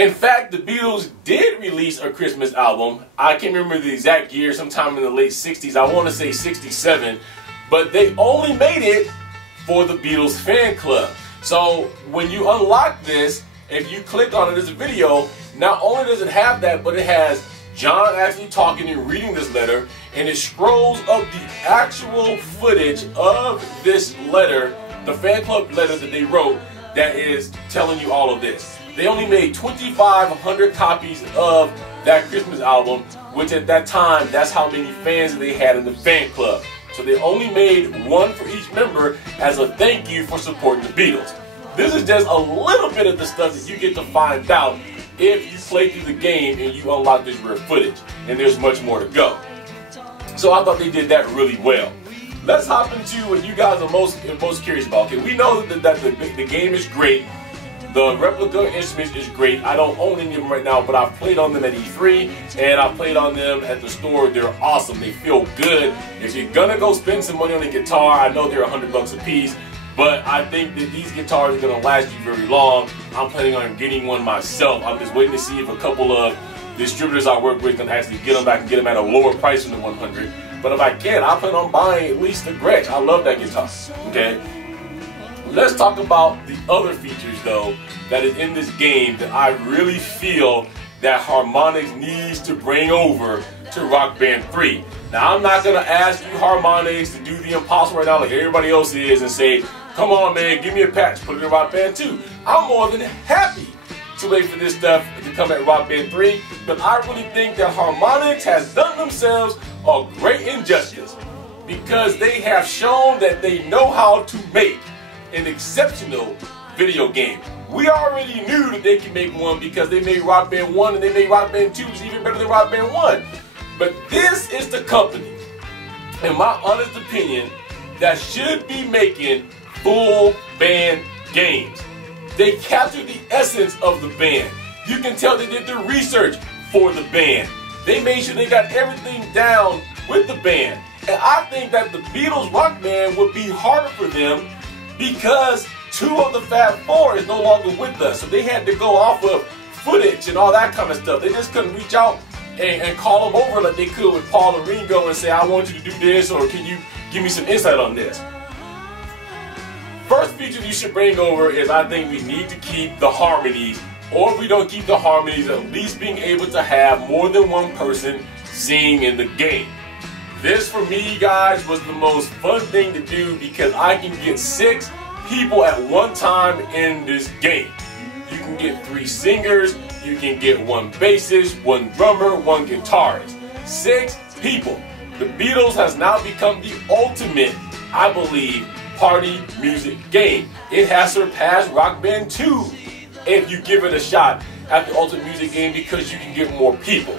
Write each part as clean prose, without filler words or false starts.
In fact, the Beatles did release a Christmas album. I can't remember the exact year, sometime in the late 60s. I want to say 67. But they only made it for the Beatles fan club. So when you unlock this, if you click on it as a video, not only does it have that, but it has John actually talking and reading this letter, and it scrolls up the actual footage of this letter, the fan club letter that they wrote, that is telling you all of this. They only made 2,500 copies of that Christmas album, which at that time, that's how many fans they had in the fan club. So they only made one for each member as a thank you for supporting the Beatles. This is just a little bit of the stuff that you get to find out if you play through the game and you unlock this rare footage. And there's much more to go. So I thought they did that really well. Let's hop into what you guys are most curious about. Okay, we know that the game is great. The replica instruments is great. I don't own any of them right now, but I've played on them at E3 and I've played on them at the store. They're awesome. They feel good. If you're gonna go spend some money on a guitar, I know they're $100 a piece, but I think that these guitars are gonna last you very long. I'm planning on getting one myself. I'm just waiting to see if a couple of distributors I work with can actually get them back and get them at a lower price than the 100. But if I can, I plan on buying at least the Gretsch. I love that guitar. Okay. Let's talk about the other features, though, that is in this game that I really feel that Harmonix needs to bring over to Rock Band 3. Now, I'm not going to ask you, Harmonix, to do the impossible right now like everybody else is and say, come on, man, give me a patch, put it in Rock Band 2. I'm more than happy to wait for this stuff to come at Rock Band 3, but I really think that Harmonix has done themselves a great injustice because they have shown that they know how to make an exceptional video game. We already knew that they could make one because they made Rock Band 1 and they made Rock Band 2, which is even better than Rock Band 1. But this is the company, in my honest opinion, that should be making full band games. They captured the essence of the band. You can tell they did the research for the band. They made sure they got everything down with the band. And I think that the Beatles Rock Band would be harder for them because 2 of the Fab 4 is no longer with us. So they had to go off of footage and all that kind of stuff. They just couldn't reach out and call them over like they could with Paul and Ringo and say, I want you to do this, or can you give me some insight on this? First feature you should bring over is I think we need to keep the harmonies, or if we don't keep the harmonies, at least being able to have more than one person sing in the game. This, for me, guys, was the most fun thing to do because I can get 6 people at one time in this game. You can get 3 singers, you can get 1 bassist, 1 drummer, 1 guitarist. 6 people. The Beatles has now become the ultimate, I believe, party music game. It has surpassed Rock Band 2 if you give it a shot at the ultimate music game because you can get more people.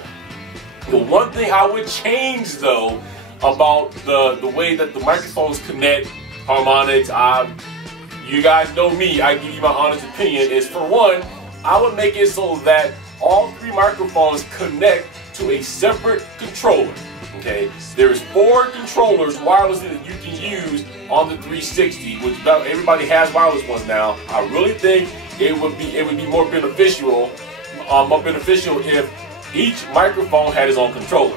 The one thing I would change, though, about the way that the microphones connect, Harmonix, you guys know me, I give you my honest opinion, is for one, I would make it so that all 3 microphones connect to a separate controller. Okay, there's 4 controllers wirelessly that you can use on the 360, which everybody has wireless ones now. I really think it would be more beneficial if each microphone had its own controller.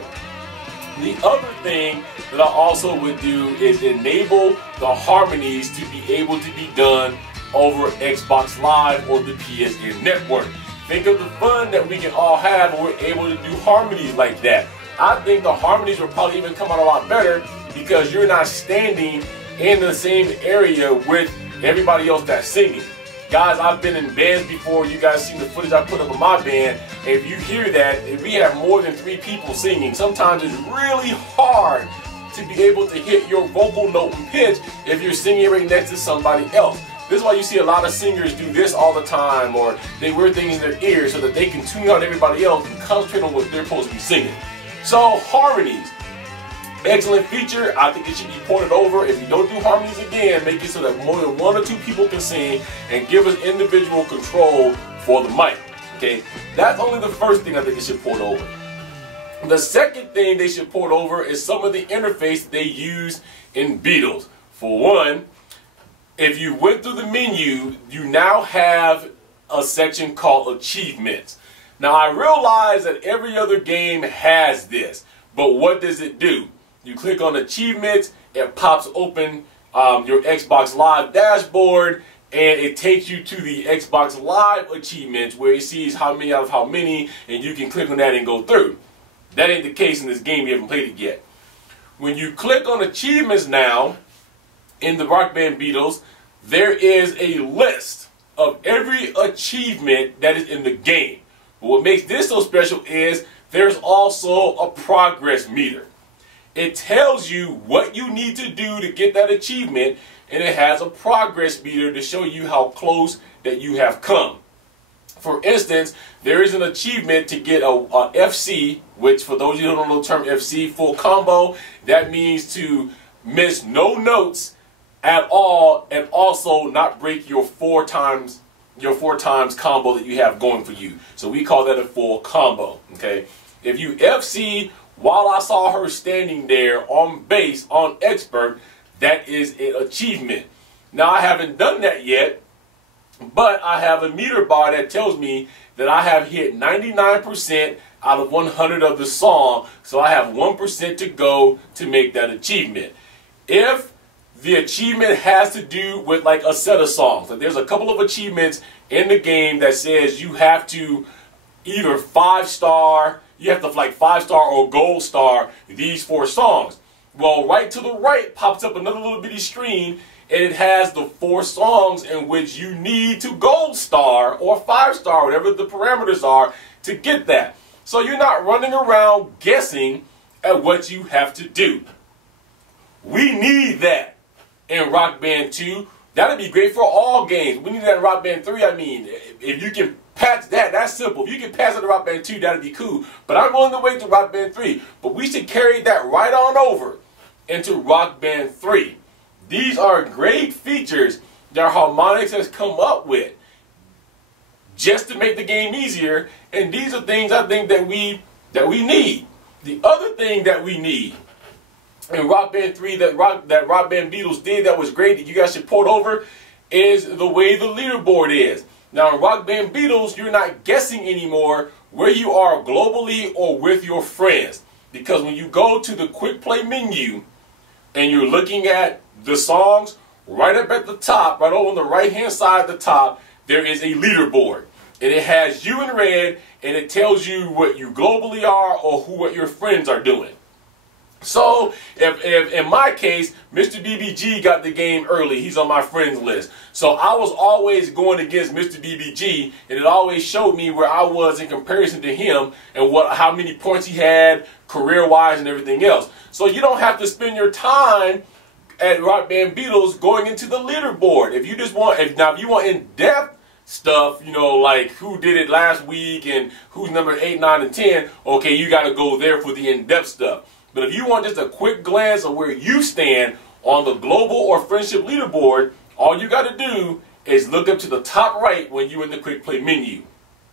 The other thing that I also would do is enable the harmonies to be able to be done over Xbox Live or the PSN network. Think of the fun that we can all have when we're able to do harmonies like that. I think the harmonies will probably even come out a lot better because you're not standing in the same area with everybody else that's singing. Guys, I've been in bands before. You guys seen the footage I put up in my band. If you hear that, if we have more than 3 people singing, sometimes it's really hard to be able to hit your vocal note and pitch if you're singing right next to somebody else. This is why you see a lot of singers do this all the time, or they wear things in their ears so that they can tune out everybody else and concentrate on what they're supposed to be singing. So, harmonies. Excellent feature. I think it should be ported over. If you don't do harmonies again, make it so that more than 1 or 2 people can sing and give us individual control for the mic. Okay, that's only the first thing I think it should port over. The second thing they should port over is some of the interface they use in Beatles. For one, if you went through the menu, you now have a section called Achievements. Now, I realize that every other game has this, but what does it do? You click on Achievements, it pops open your Xbox Live dashboard, and it takes you to the Xbox Live achievements where it sees how many out of how many, and you can click on that and go through. That ain't the case in this game. You haven't played it yet. When you click on Achievements now, in the Rock Band Beatles, there is a list of every achievement that is in the game. But what makes this so special is there's also a progress meter. It tells you what you need to do to get that achievement, and it has a progress meter to show you how close that you have come. For instance, there is an achievement to get a FC, which for those of you who don't know the term FC, full combo, that means to miss no notes at all and also not break your four times combo that you have going for you. So we call that a full combo. Okay, if you FC while I saw her standing there on base on expert, that is an achievement. Now, I haven't done that yet, but I have a meter bar that tells me that I have hit 99% out of 100 of the song, so I have 1% to go to make that achievement. If the achievement has to do with like a set of songs, like there's a couple of achievements in the game that says you have to either 5-star, you have to like 5-star or gold star these 4 songs. Well, right to the right pops up another little bitty screen, and it has the 4 songs in which you need to gold star or 5-star, whatever the parameters are, to get that. So you're not running around guessing at what you have to do. We need that in Rock Band 2. That'd be great for all games. We need that in Rock Band 3. I mean, if you can patch that, that's simple. If you can pass it to Rock Band 2, that'd be cool. But I'm willing to wait to Rock Band 3. But we should carry that right on over into Rock Band 3. These are great features that Harmonix has come up with just to make the game easier, and these are things I think that we need. The other thing that we need in Rock Band 3 that Rock Band Beatles did that was great that you guys should port over is the way the leaderboard is. Now in Rock Band Beatles, you're not guessing anymore where you are globally or with your friends, because when you go to the quick play menu and you're looking at the songs, right up at the top, right over on the right hand side of the top, there is a leaderboard. And it has you in red, and it tells you what you globally are or what your friends are doing. So, if in my case, Mr. BBG got the game early, he's on my friends list. So I was always going against Mr. BBG, and it always showed me where I was in comparison to him and how many points he had career-wise and everything else. So you don't have to spend your time at Rock Band Beatles going into the leaderboard. If you just want, if you want in-depth stuff, you know, like who did it last week and who's number 8, 9, and 10, okay, you got to go there for the in-depth stuff. But if you want just a quick glance of where you stand on the global or friendship leaderboard, all you got to do is look up to the top right when you're in the quick play menu.